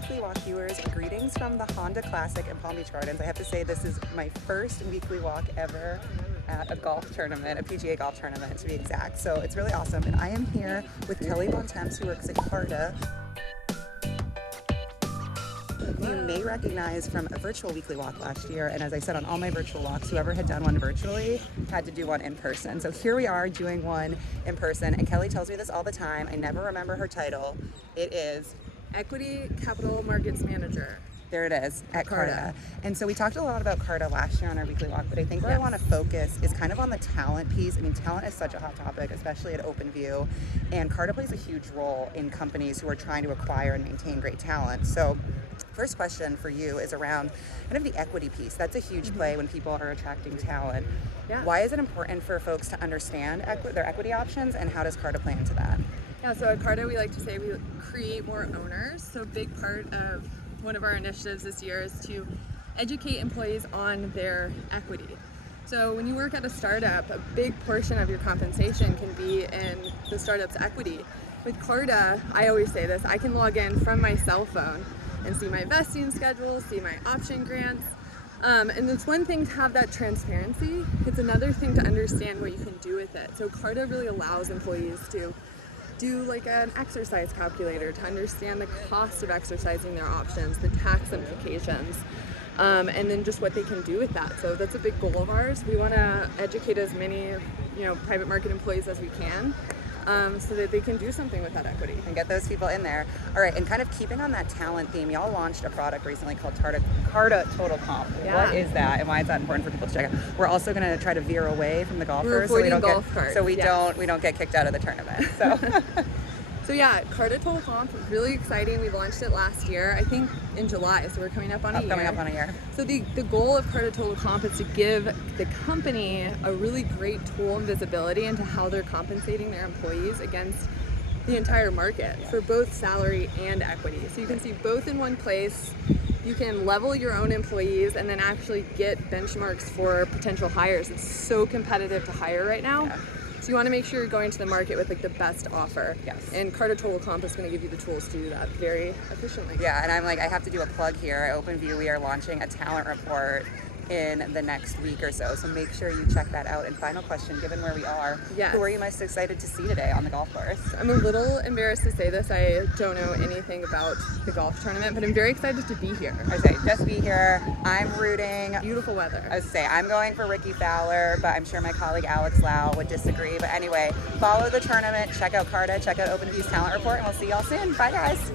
Weekly Walk viewers, greetings from the Honda Classic in Palm Beach Gardens. I have to say this is my first weekly walk ever at a golf tournament, a PGA golf tournament to be exact. So it's really awesome. And I am here with Kelley Bontemps, who works at Carta. You may recognize from a virtual weekly walk last year, and as I said on all my virtual walks, whoever had done one virtually had to do one in person. So here we are doing one in person, and Kelley tells me this all the time. I never remember her title. It is Equity Capital Markets Manager. There it is, at Carta. And so we talked a lot about Carta last year on our weekly walk, but I think where I want to focus is kind of on the talent piece. I mean, talent is such a hot topic, especially at OpenView, and Carta plays a huge role in companies who are trying to acquire and maintain great talent. So first question for you is around kind of the equity piece. That's a huge play when people are attracting talent. Yeah. Why is it important for folks to understand their equity options, and how does Carta play into that? Yeah, so at Carta we like to say we create more owners. So a big part of one of our initiatives this year is to educate employees on their equity. So when you work at a startup, a big portion of your compensation can be in the startup's equity. With Carta, I always say this, I can log in from my cell phone and see my vesting schedule, see my option grants. And it's one thing to have that transparency, it's another thing to understand what you can do with it. So Carta really allows employees to do like an exercise calculator to understand the cost of exercising their options, the tax implications, and then just what they can do with that. So that's a big goal of ours. We want to educate as many, private market employees as we can, so that they can do something with that equity and get those people in there. All right, and kind of keeping on that talent theme, y'all launched a product recently called Carta Total Comp. Yeah. What is that, and why is that important for people to check out? We're also going to try to veer away from the golfers, so we don't get kicked out of the tournament. So. So yeah, Carta Total Comp, really exciting. We launched it last year, I think in July, so we're coming up on a year. So the goal of Carta Total Comp is to give the company a really great tool and visibility into how they're compensating their employees against the entire market for both salary and equity. So you can see both in one place. You can level your own employees and then actually get benchmarks for potential hires. It's so competitive to hire right now. Yeah. So you want to make sure you're going to the market with like the best offer. Yes. And Carta Total Comp is going to give you the tools to do that very efficiently. Yeah, and I have to do a plug here. At OpenView, we are launching a talent report in the next week or so make sure you check that out. And final question, given where we are, yes, who are you most excited to see today on the golf course? I'm a little embarrassed to say this. I don't know anything about the golf tournament, but I'm very excited to be here. I say, just be here. I'm rooting. Beautiful weather. I say, I'm going for Ricky Fowler, but I'm sure my colleague Alex Lau would disagree. But anyway, follow the tournament, check out Carta, check out OpenView's talent report, and we'll see y'all soon. Bye, guys.